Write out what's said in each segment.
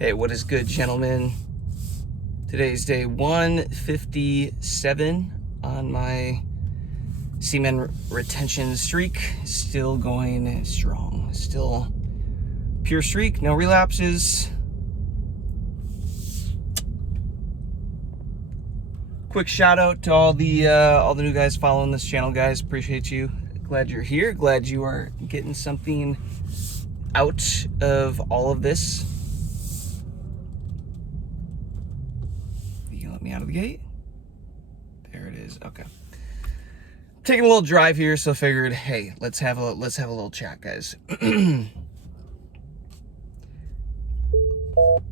Hey, what is good, gentlemen? Today's day 157 on my semen retention streak. Still going strong. Still pure streak, no relapses. Quick shout out to all the new guys following this channel, guys. Appreciate you. Glad you're here. Glad you are getting something out of all of this. You let me out of the gate. There it is. Okay. Taking a little drive here, so figured, hey, let's have a little chat, guys.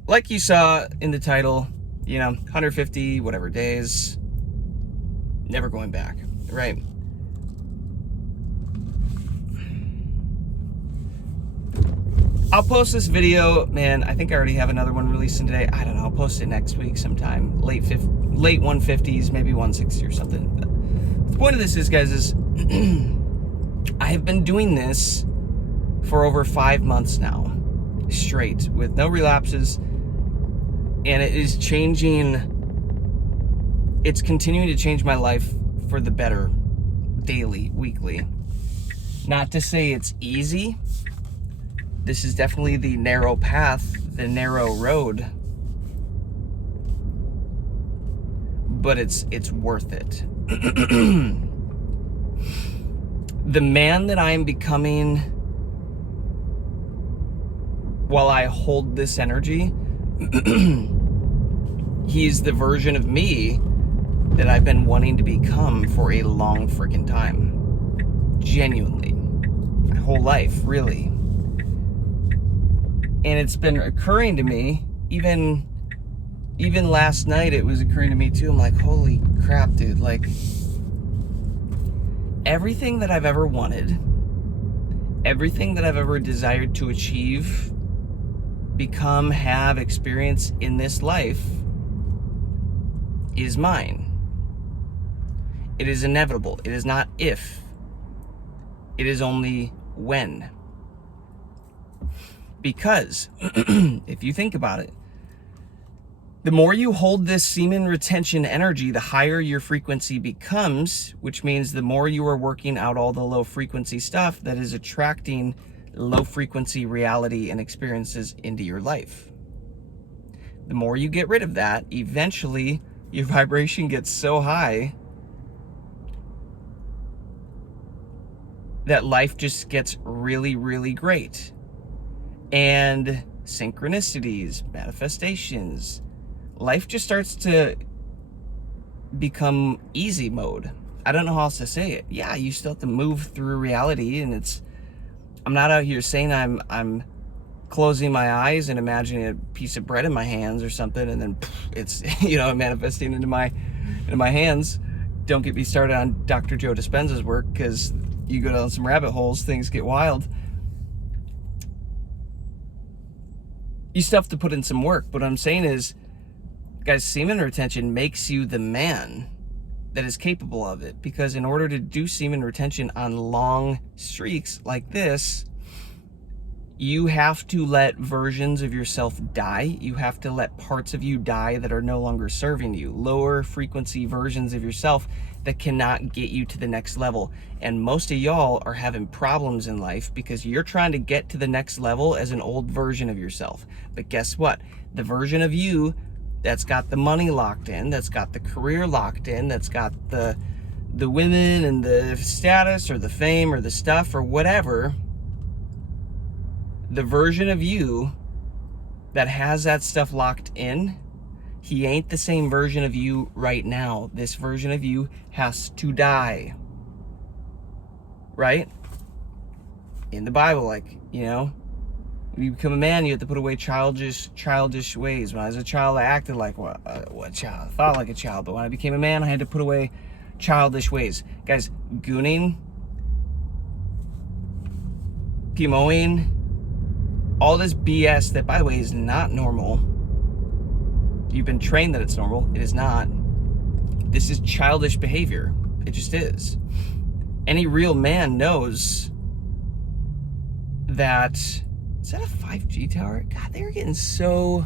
Like you saw in the title, 150 whatever days, never going back, right? I'll post this video, man. I think I already have another one releasing today. I don't know. I'll post it next week sometime, late 150s, maybe 160 or something. But the point of this is, guys, is I have been doing this for over 5 months now, straight, with no relapses, and it is changing. It's continuing to change my life for the better, daily, weekly. Not to say it's easy. This is definitely the narrow path, the narrow road, but it's worth it. The man that I am becoming while I hold this energy, he's the version of me that I've been wanting to become for a long freaking time. Genuinely. My whole life, really. And it's been occurring to me, even last night it was occurring to me too. I'm like, holy crap, dude. Like, everything that I've ever wanted, everything that I've ever desired to achieve, become, have, experience in this life is mine. It is inevitable. It is not if. It is only when. Because if you think about it, the more you hold this semen retention energy, the higher your frequency becomes, which means the more you are working out all the low frequency stuff that is attracting low frequency reality and experiences into your life. The more you get rid of that, eventually your vibration gets so high that life just gets really, really great. And synchronicities, manifestations, life just starts to become easy mode. I don't know how else to say it. Yeah, you still have to move through reality, and I'm not out here saying I'm closing my eyes and imagining a piece of bread in my hands or something, and then it's manifesting into my hands. Don't get me started on Dr. Joe Dispenza's work, because you go down some rabbit holes, things get wild. You still have to put in some work. But what I'm saying is, guys, semen retention makes you the man that is capable of it. Because in order to do semen retention on long streaks like this, you have to let versions of yourself die. You have to let parts of you die that are no longer serving you. Lower frequency versions of yourself that cannot get you to the next level. And most of y'all are having problems in life because you're trying to get to the next level as an old version of yourself. But guess what? The version of you that's got the money locked in, that's got the career locked in, that's got the women and the status or the fame or the stuff or whatever, the version of you that has that stuff locked in, he ain't the same version of you right now. This version of you has to die. Right? In the Bible, when you become a man, you have to put away childish ways. When I was a child, I acted like what child? I thought like a child. But when I became a man, I had to put away childish ways. Guys, gooning, PMOing, all this BS that, by the way, is not normal. You've been trained that it's normal. It is not. This is childish behavior. It just is. Any real man knows that. Is that a 5G tower? God, they're getting so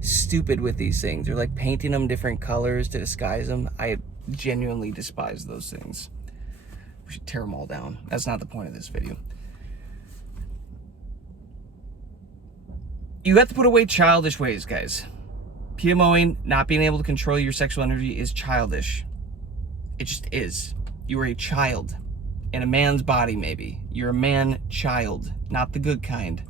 stupid with these things. They're like painting them different colors to disguise them. I genuinely despise those things. We should tear them all down. That's not the point of this video. You have to put away childish ways, guys. PMOing, not being able to control your sexual energy, is childish. It just is. You are a child in a man's body, maybe. You're a man child, not the good kind.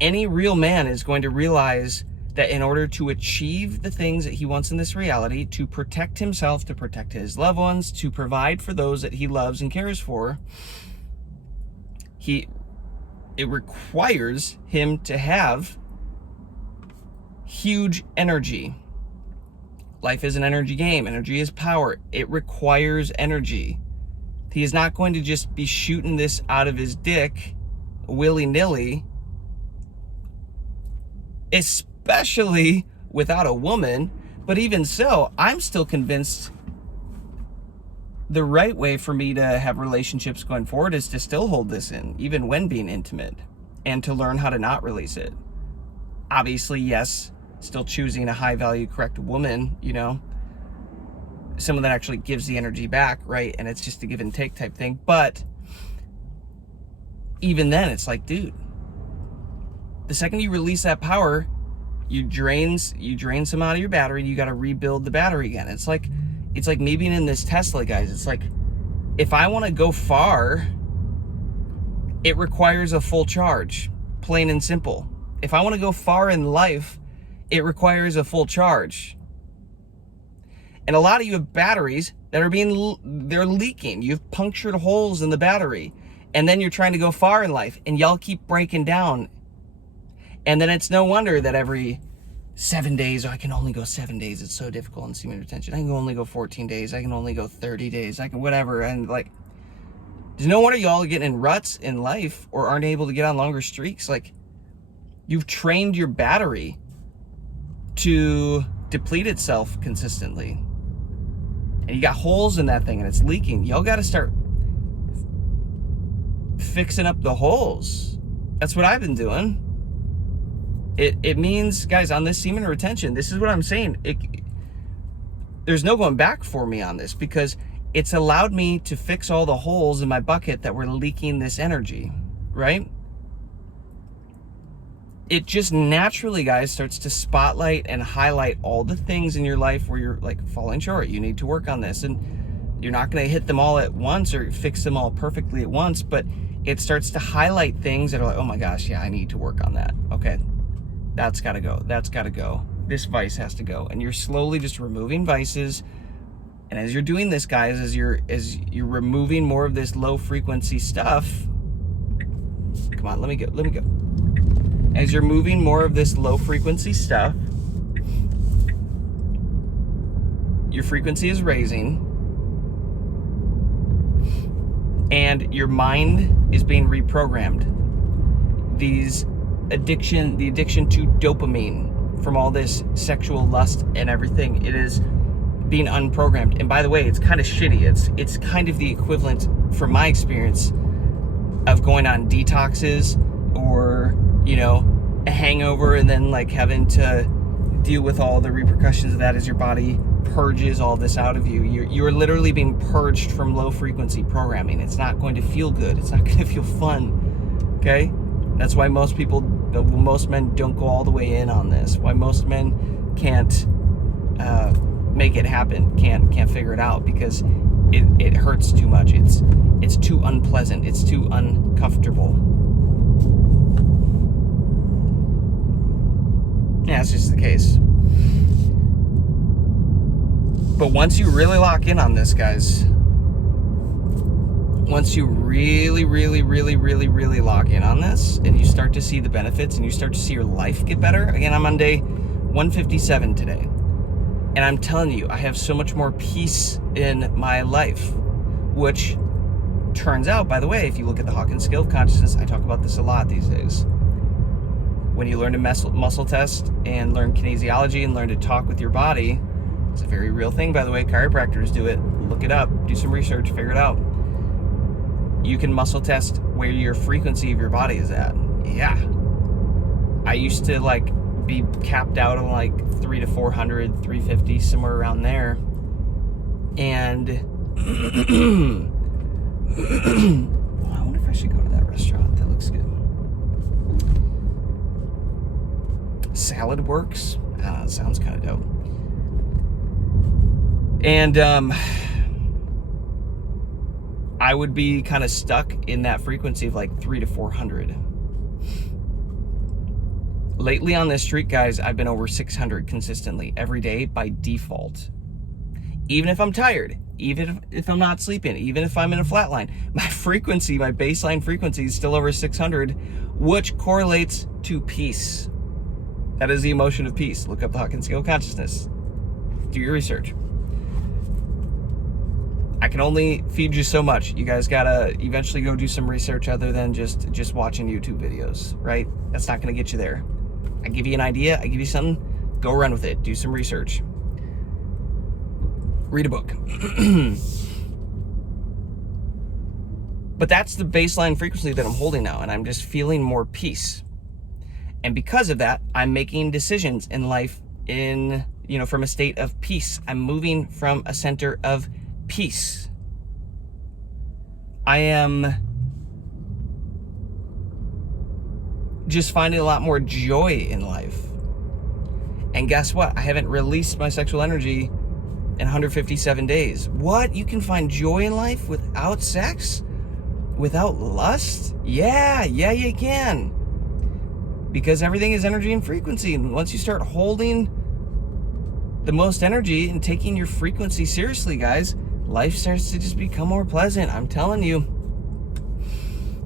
Any real man is going to realize that in order to achieve the things that he wants in this reality, to protect himself, to protect his loved ones, to provide for those that he loves and cares for, it requires him to have huge energy. Life is an energy game. Energy is power. It requires energy. He is not going to just be shooting this out of his dick willy-nilly, especially without a woman. But even so, I'm still convinced the right way for me to have relationships going forward is to still hold this in, even when being intimate, and to learn how to not release it. Obviously, yes, still choosing a high-value, correct woman, you know, someone that actually gives the energy back, right? And it's just a give and take type thing. But even then, it's like, dude, the second you release that power, you drain some out of your battery. You got to rebuild the battery again. It's like me being in this Tesla, guys. It's like, if I want to go far, it requires a full charge, plain and simple. If I want to go far in life, it requires a full charge. And a lot of you have batteries that are they're leaking. You've punctured holes in the battery, and then you're trying to go far in life, and y'all keep breaking down. And then it's no wonder that every 7 days, I can only go 7 days. It's so difficult in semen retention. I can only go 14 days. I can only go 30 days. I can whatever. And like, there's no wonder y'all are getting in ruts in life or aren't able to get on longer streaks. Like, you've trained your battery to deplete itself consistently. And you got holes in that thing and it's leaking. Y'all got to start fixing up the holes. That's what I've been doing. It means, guys, on this semen retention, this is what I'm saying. There's no going back for me on this, because it's allowed me to fix all the holes in my bucket that were leaking this energy, right? It just naturally, guys, starts to spotlight and highlight all the things in your life where you're like falling short. You need to work on this. And you're not going to hit them all at once or fix them all perfectly at once, but it starts to highlight things that are like, oh my gosh, yeah, I need to work on that. Okay. That's got to go. That's got to go. This vice has to go. And you're slowly just removing vices. And as you're doing this, guys, as you're removing more of this low frequency stuff, come on, let me go. As you're moving more of this low frequency stuff, your frequency is raising, and your mind is being reprogrammed. The addiction to dopamine from all this sexual lust and everything, it is being unprogrammed. And by the way, it's kind of shitty. It's kind of the equivalent, from my experience, of going on detoxes or, you know, a hangover, and then like having to deal with all the repercussions of that as your body purges all this out of you. You're literally being purged from low frequency programming. It's not going to feel good. It's not going to feel fun. Okay? That's why most men don't go all the way in on this. Why most men can't make it happen, can't figure it out, because it hurts too much. It's too unpleasant. It's too uncomfortable. Yeah, that's just the case. But once you really lock in on this, guys, once you really lock in on this, and you start to see the benefits, and you start to see your life get better. Again, I'm on day 157 today. And I'm telling you, I have so much more peace in my life, which turns out, by the way, if you look at the Hawkins scale of consciousness, I talk about this a lot these days. When you learn to muscle test and learn kinesiology and learn to talk with your body, it's a very real thing, by the way. Chiropractors do it. Look it up. Do some research. Figure it out. You can muscle test where your frequency of your body is at. yeah. I used to like be capped out on like 300 to 400, 350, somewhere around there. And I wonder if I should go to that restaurant. That looks good. Salad Works. It sounds kind of dope. And I would be kind of stuck in that frequency of like 300 to 400. Lately on this streak, guys, I've been over 600 consistently every day by default. Even if I'm tired, even if I'm not sleeping, even if I'm in a flat line, my frequency, my baseline frequency is still over 600, which correlates to peace. That is the emotion of peace. Look up the Hawkins scale of consciousness. Do your research. I can only feed you so much. You guys gotta eventually go do some research other than just watching YouTube videos, right? That's not gonna get you there. I give you an idea, I give you something, go run with it. Do some research. Read a book. But that's the baseline frequency that I'm holding now, and I'm just feeling more peace. And because of that, I'm making decisions in life from a state of peace. I'm moving from a center of peace. I am just finding a lot more joy in life. And guess what? I haven't released my sexual energy in 157 days. What? You can find joy in life without sex? Without lust? Yeah, you can. Because everything is energy and frequency. And once you start holding the most energy and taking your frequency seriously, guys, life starts to just become more pleasant. I'm telling you.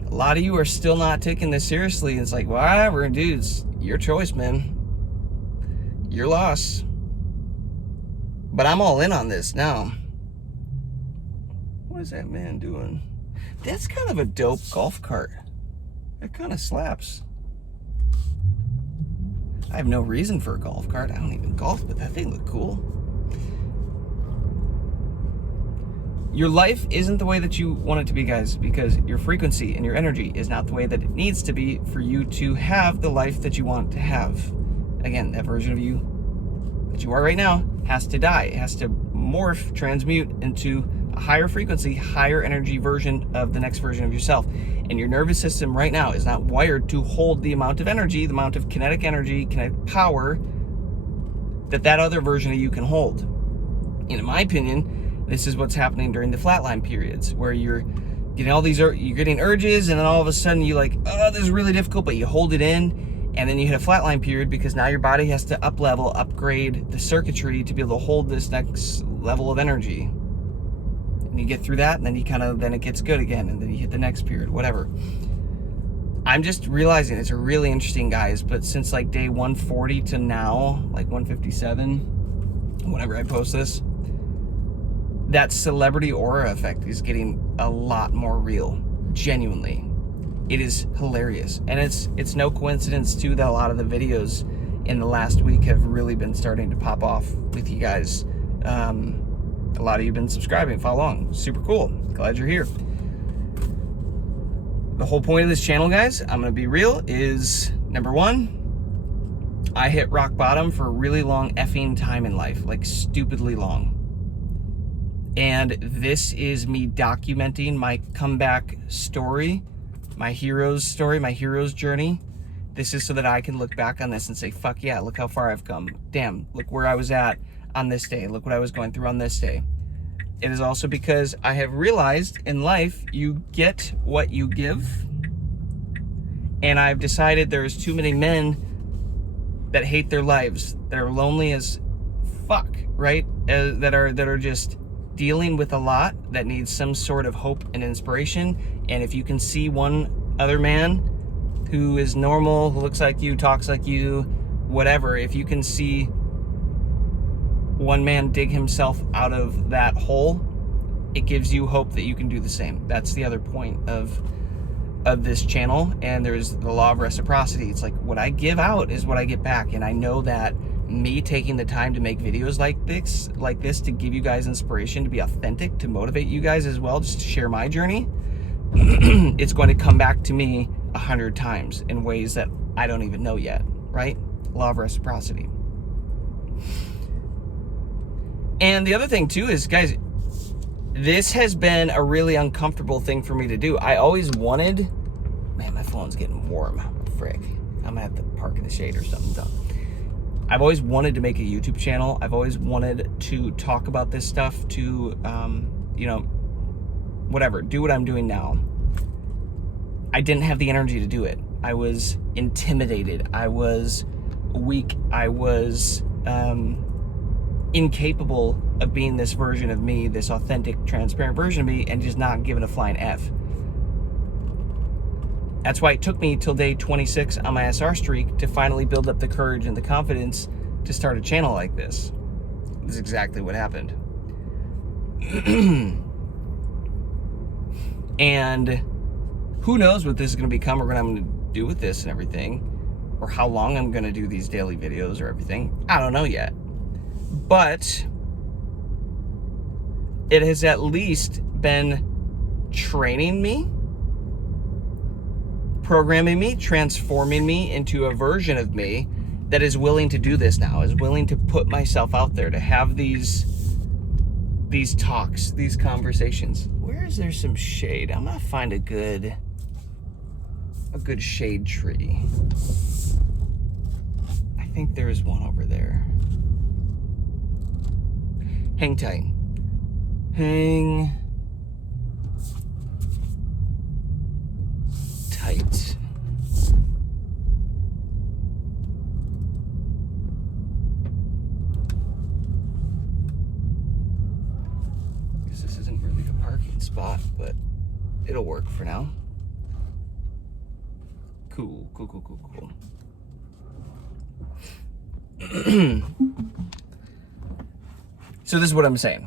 A lot of you are still not taking this seriously. It's like, whatever, dudes, your choice, man. Your loss. But I'm all in on this now. What is that man doing? That's kind of a dope golf cart. That kind of slaps. I have no reason for a golf cart. I don't even golf, but that thing looked cool. Your life isn't the way that you want it to be, guys, because your frequency and your energy is not the way that it needs to be for you to have the life that you want to have. Again, that version of you that you are right now has to die. It has to morph, transmute into a higher frequency, higher energy version of the next version of yourself. And your nervous system right now is not wired to hold the amount of energy, the amount of kinetic energy, kinetic power that other version of you can hold. And in my opinion, this is what's happening during the flatline periods, where you're getting all these, you're getting urges, and then all of a sudden you like, oh, this is really difficult, but you hold it in, and then you hit a flatline period because now your body has to upgrade the circuitry to be able to hold this next level of energy. And you get through that, and then then it gets good again, and then you hit the next period, whatever. I'm just realizing it's really interesting, guys, but since like day 140 to now, like 157, whenever I post this, that celebrity aura effect is getting a lot more real. Genuinely. It is hilarious. And it's no coincidence too that a lot of the videos in the last week have really been starting to pop off with you guys. A lot of you have been subscribing, follow along. Super cool. Glad you're here. The whole point of this channel, guys, I'm gonna be real, is number one, I hit rock bottom for a really long effing time in life, like stupidly long. And this is me documenting my comeback story, my hero's story, my hero's journey. This is so that I can look back on this and say, fuck yeah, look how far I've come. Damn, look where I was at on this day. Look what I was going through on this day. It is also because I have realized in life, you get what you give. And I've decided there's too many men that hate their lives, that are lonely as fuck, right? That are just dealing with a lot, that needs some sort of hope and inspiration. And if you can see one other man who is normal, who looks like you, talks like you, whatever, if you can see one man dig himself out of that hole, it gives you hope that you can do the same. That's the other point of this channel. And there's the law of reciprocity. It's like what I give out is what I get back. And I know that me taking the time to make videos like this to give you guys inspiration, to be authentic, to motivate you guys as well, just to share my journey, it's going to come back to me 100 times in ways that I don't even know yet, right? Law of reciprocity. And the other thing too is, guys, this has been a really uncomfortable thing for me to do. I always wanted, man, my phone's getting warm. Frick. I'm gonna have to park in the shade or something. I've always wanted to make a YouTube channel. I've always wanted to talk about this stuff, to, you know, whatever, do what I'm doing now. I didn't have the energy to do it. I was intimidated. I was weak. I was incapable of being this version of me, this authentic, transparent version of me, and just not giving a flying F. That's why it took me till day 26 on my SR streak to finally build up the courage and the confidence to start a channel like this. This is exactly what happened. And who knows what this is going to become, or what I'm going to do with this and everything, or how long I'm going to do these daily videos or everything. I don't know yet. But it has at least been training me, programming me, transforming me into a version of me that is willing to do this now, is willing to put myself out there, to have these talks, these conversations. Where is there some shade? I'm gonna find a good shade tree. I think there is one over there. Hang tight. Hang tight. I guess this isn't really a parking spot, but it'll work for now. Cool. So this is what I'm saying.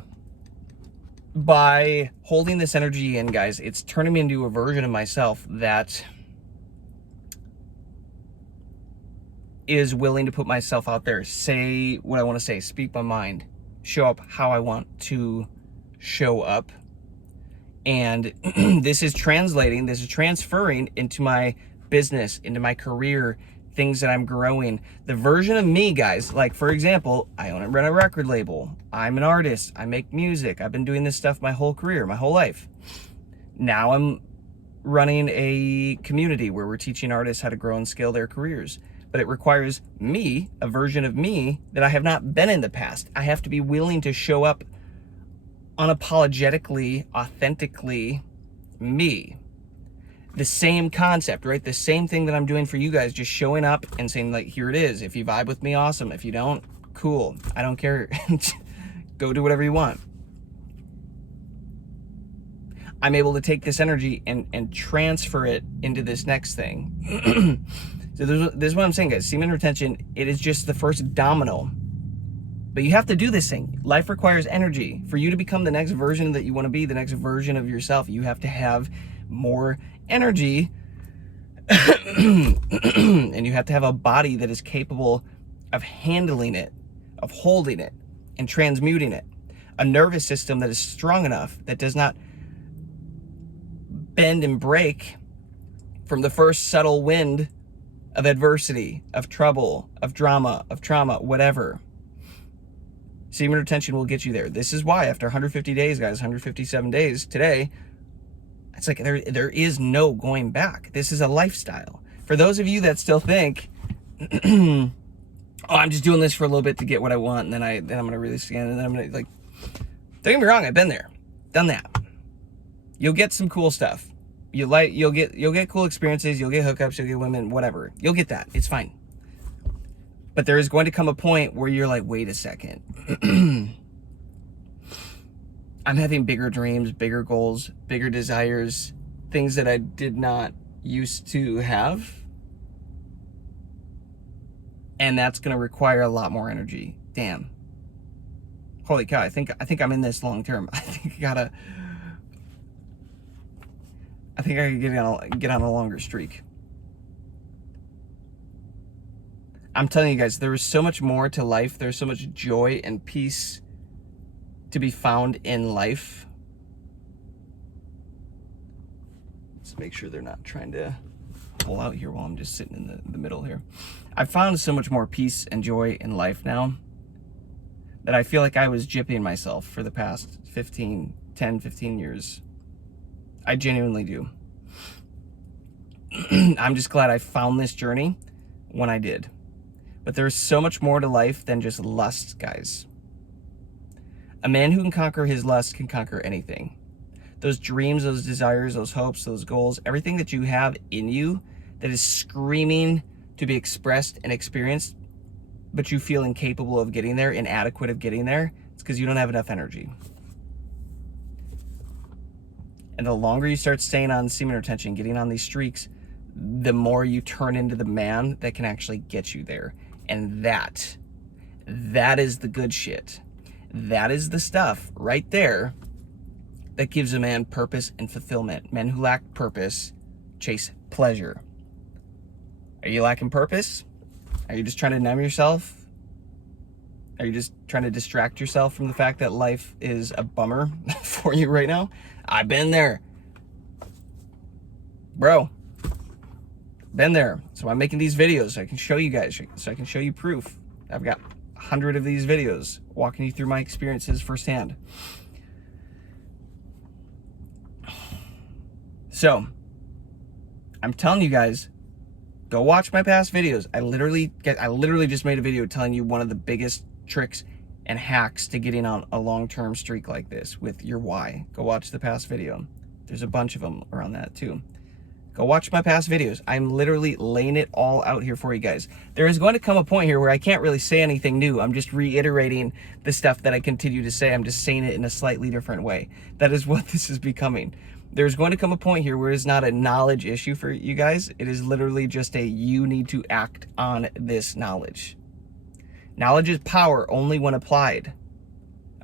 By holding this energy in, guys, it's turning me into a version of myself that is willing to put myself out there, say what I want to say, speak my mind, show up how I want to show up. And this is translating, this is transferring into my business, into my career, things that I'm growing. The version of me, guys, like for example, I own and run a record label. I'm an artist. I make music. I've been doing this stuff my whole career, my whole life. Now I'm running a community where we're teaching artists how to grow and scale their careers. But it requires me, a version of me that I have not been in the past. I have to be willing to show up unapologetically, authentically me. The same concept, right? The same thing that I'm doing for you guys, just showing up and saying, like, here it is. If you vibe with me, awesome. If you don't, cool. I don't care. Go do whatever you want. I'm able to take this energy and transfer it into this next thing. So this is what I'm saying, guys. Semen retention, it is just the first domino. But you have to do this thing. Life requires energy. For you to become the next version that you want to be, the next version of yourself, you have to have more energy. And you have to have a body that is capable of handling it, of holding it, and transmuting it. A nervous system that is strong enough, that does not bend and break from the first subtle wind of adversity, of trouble, of drama, of trauma, whatever. Semen retention will get you there. This is why after 150 days, guys, 157 days today, it's like there is no going back. This is a lifestyle. For those of you that still think, oh, I'm just doing this for a little bit to get what I want, and then I'm gonna release again, and then I'm gonna, like, don't get me wrong, I've been there, done that. You'll get some cool stuff. You'll get cool experiences, you'll get hookups, you'll get women, whatever. You'll get that. It's fine. But there is going to come a point where you're like, wait a second. I'm having bigger dreams, bigger goals, bigger desires, things that I did not used to have. And that's going to require a lot more energy. Damn. Holy cow, I think I'm in this long term. I think I can get on a longer streak. I'm telling you guys, there is so much more to life. There's so much joy and peace to be found in life. Let's make sure they're not trying to pull out here while I'm just sitting in the middle here. I've found so much more peace and joy in life now that I feel like I was gypping myself for the past 10, 15 years. I genuinely do. I'm just glad I found this journey when I did. But there's so much more to life than just lust, guys. A man who can conquer his lust can conquer anything. Those dreams, those desires, those hopes, those goals, everything that you have in you that is screaming to be expressed and experienced, but you feel incapable of getting there, inadequate of getting there, it's because you don't have enough energy. And the longer you start staying on semen retention, getting on these streaks, the more you turn into the man that can actually get you there. And that is the good shit. That is the stuff right there that gives a man purpose and fulfillment. Men who lack purpose chase pleasure. Are you lacking purpose? Are you just trying to numb yourself? Are you just trying to distract yourself from the fact that life is a bummer for you right now? I've been there. Bro, been there. So I'm making these videos so I can show you guys, so I can show you proof. I've got 100 of these videos walking you through my experiences firsthand. So I'm telling you guys, go watch my past videos. I literally just made a video telling you one of the biggest tricks and hacks to getting on a long-term streak like this with your why. Go watch the past video. There's a bunch of them around that too. Go watch my past videos. I'm literally laying it all out here for you guys. There is going to come a point here where I can't really say anything new. I'm just reiterating the stuff that I continue to say. I'm just saying it in a slightly different way. That is what this is becoming. There's going to come a point here where it's not a knowledge issue for you guys. It is literally just a you need to act on this knowledge. Knowledge is power only when applied.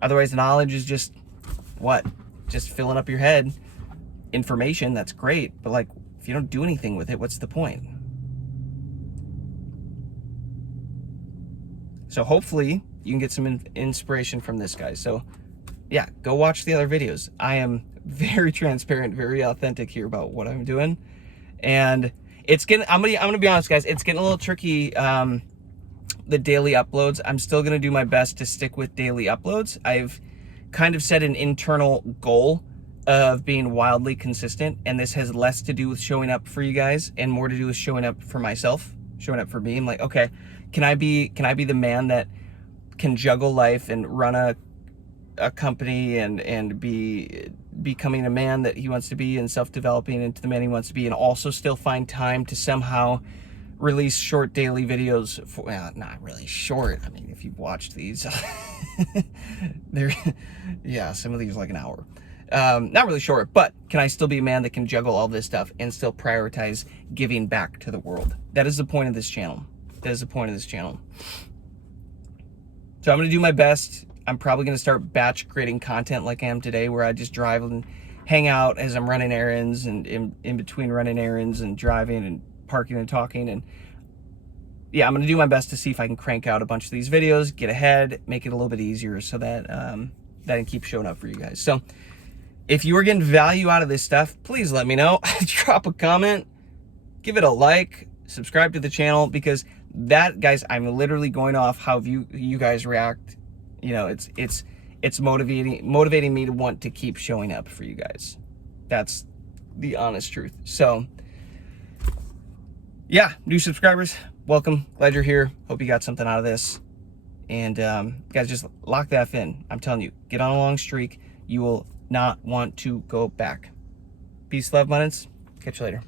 Otherwise, knowledge is just what? Just filling up your head. Information, that's great, but like if you don't do anything with it, what's the point? So hopefully you can get some inspiration from this, guys. So yeah, go watch the other videos. I am very transparent, very authentic here about what I'm doing. And it's getting, I'm gonna be honest, guys, it's getting a little tricky, the daily uploads. I'm still gonna do my best to stick with daily uploads. I've kind of set an internal goal of being wildly consistent, and this has less to do with showing up for you guys and more to do with showing up for myself, showing up for me. I'm like, okay, can I be the man that can juggle life and run a company and be becoming a man that he wants to be and self-developing into the man he wants to be, and also still find time to somehow release short daily videos for, well, not really short. I mean, if you've watched these, they're, yeah, some of these are like an hour. Not really short, but can I still be a man that can juggle all this stuff and still prioritize giving back to the world? That is the point of this channel. That is the point of this channel. So I'm going to do my best. I'm probably going to start batch creating content like I am today, where I just drive and hang out as I'm running errands, and in between running errands and driving and parking and talking. And yeah, I'm going to do my best to see if I can crank out a bunch of these videos, get ahead, make it a little bit easier so that that I can keep showing up for you guys. So if you are getting value out of this stuff, please let me know. Drop a comment, give it a like, subscribe to the channel, because that, guys, I'm literally going off how you guys react. You know, it's motivating me to want to keep showing up for you guys. That's the honest truth. So yeah, new subscribers, welcome. Glad you're here. Hope you got something out of this. And guys, just lock that in. I'm telling you, get on a long streak. You will not want to go back. Peace, love, abundance. Catch you later.